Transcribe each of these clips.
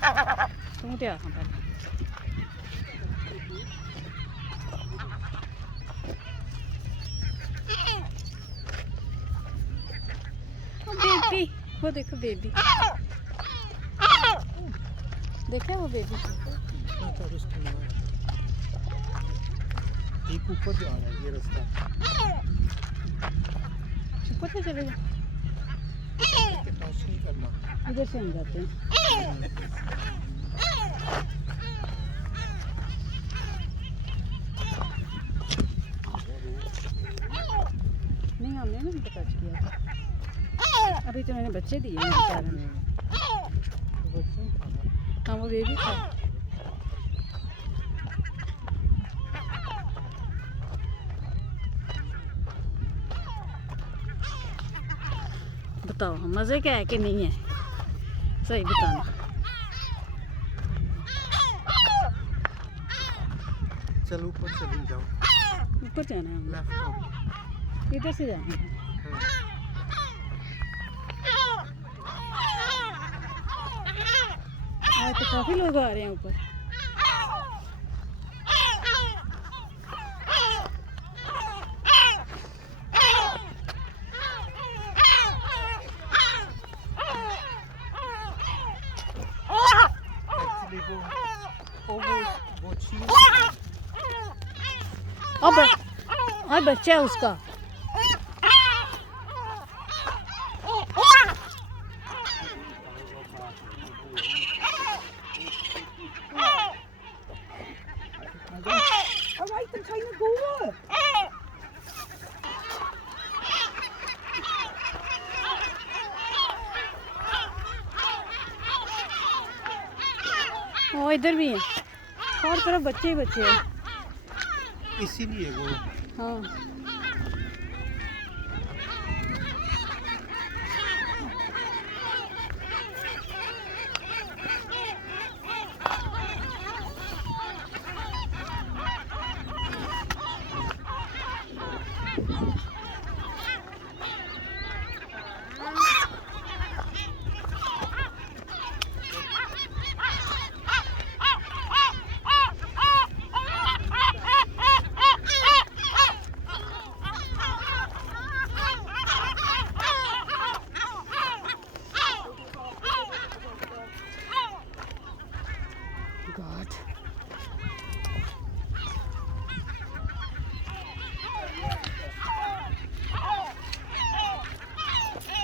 तू ते आ पहले बेबी वो देखो बेबी देखा वो बेबी एक ऊपर जा रहा है ये रास्ता ऊपर से चलेगा क्रॉस नहीं करना इधर से हम जाते हैं नहीं हमने ना उनको टच किया था अभी तो मैंने बच्चे दिए हैं बेचारे ने हाँ वो बेबी था बताओ मज़े क्या है कि नहीं है सही बताना चल ऊपर चली जाओ ऊपर जाना है लेफ्ट इधर से जाना है आज तो काफ़ी लोग आ रहे हैं ऊपर वो चीज अब बच्चा है उसका और इधर भी है हर तरफ बच्चे ही बच्चे हैं इसीलिए वो हाँ God.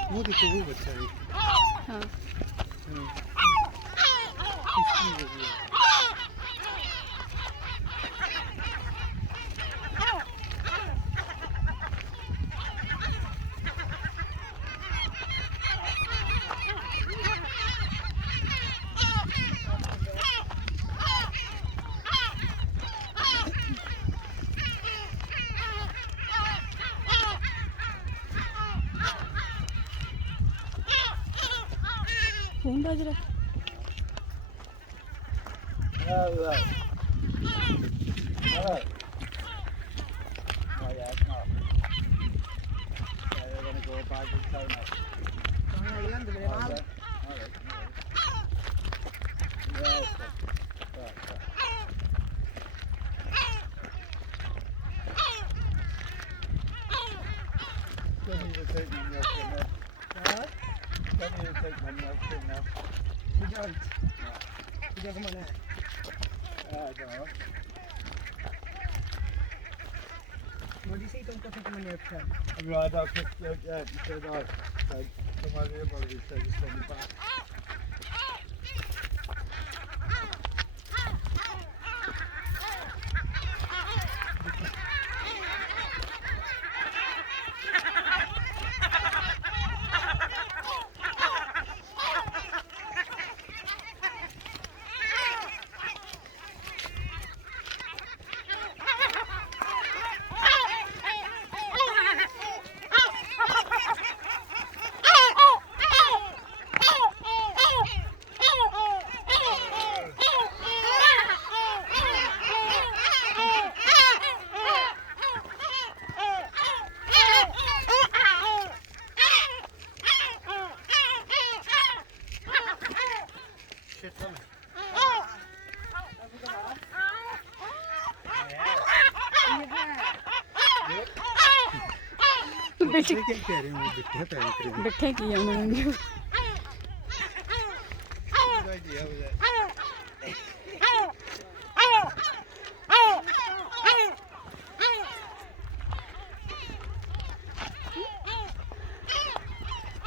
वो देखो वो बच्चा है हाँ इसकी वो भी है फोन बाज रहा Right, I'll just, yeah, you said come over here, but we said just on the back. शेटल बिट्ठे क्या कह रहे हैं वो बिट्ठे पैर कर बिट्ठे किया उन्होंने दिया हो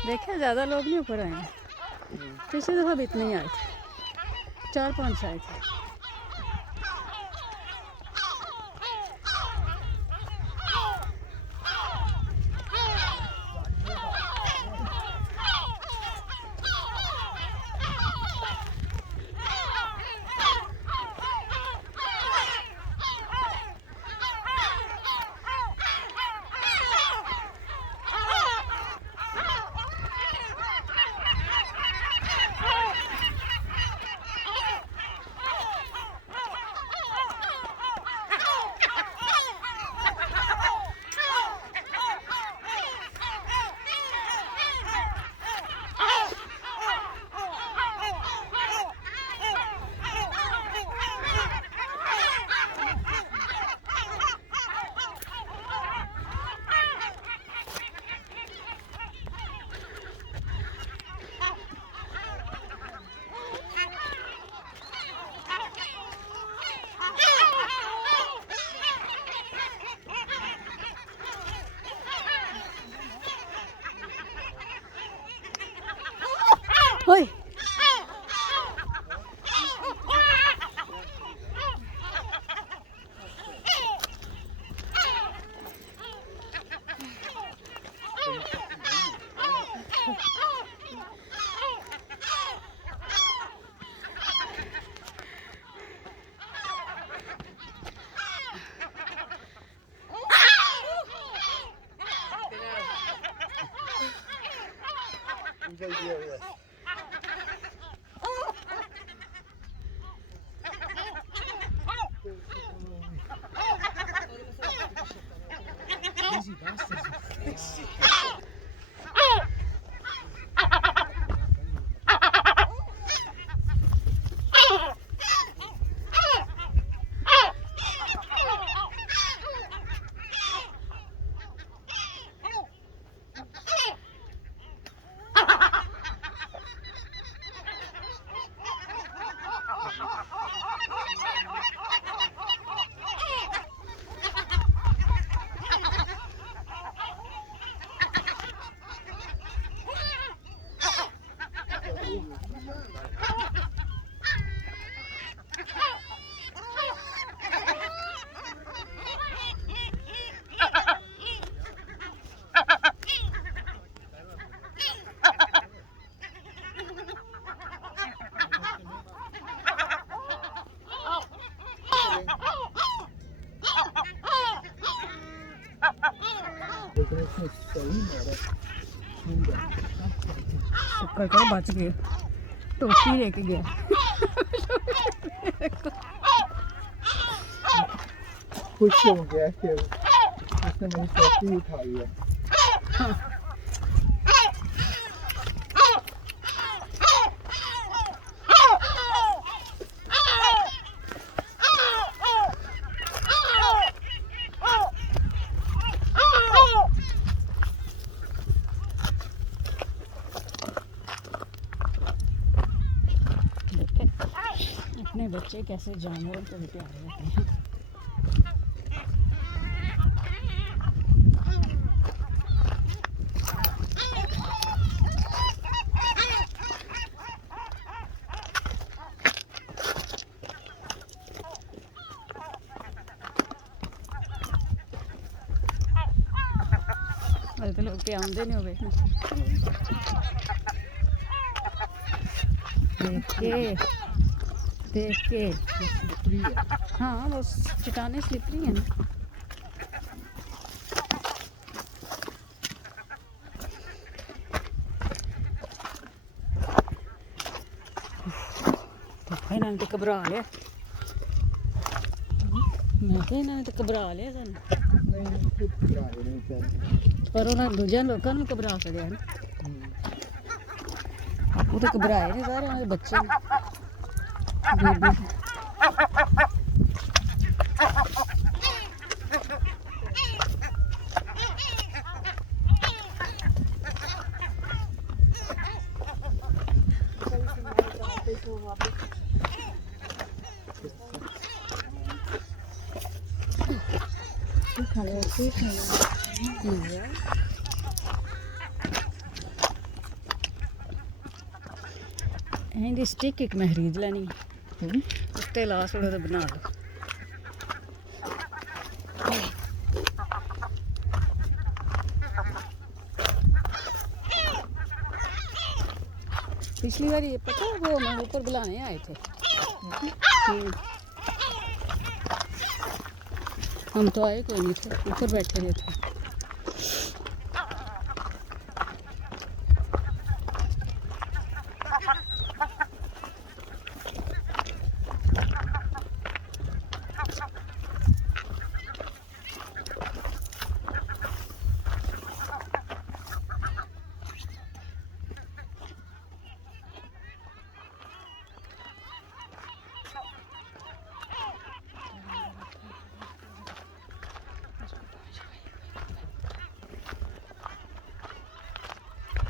देखा ज़्यादा लोग नहीं ऊपर आए हैं। पिछली दफ़ा भी इतने ही आए थे, 4-5 आए थे। ओए जल्दी हो गया शुक्र करो बच गए, टोपी लेके गया। खुश हो गया कि उसने मेरी टोपी उठाई है। अपने बच्चे कैसे जानवरों को भी प्यारे रहते हैं। अरे तो लोग आते नहीं होवे देख के हाँ वो चट्टानें स्लिपरी हैं ना। इन्होंने तो घबरा लिया, मैं तो इन्होंने तो घबरा लिया सानू, पर उन्होंने दूजे लोगों को घबरा छड़िया ना। ਉਹ ਤਾਂ ਘਬਰਾਏ ਨੇ ਸਾਰੇ ਉਹਨਾਂ ਦੇ ਬੱਚੇ ਬੇਬੀ ਇਹਦੀ ਸਟਿਕ ਇੱਕ ਮੈਂ ਖਰੀਦ ਲੈਣੀ ਉਸ ਤੇ ਲਾਸਟ ਉਹਦਾ ਬਣਾ ਲਓ पिछली बार ये पता है वो मैं ऊपर बुलाने आए थे हम तो आए कोई नहीं थे ऊपर बैठे हुए थे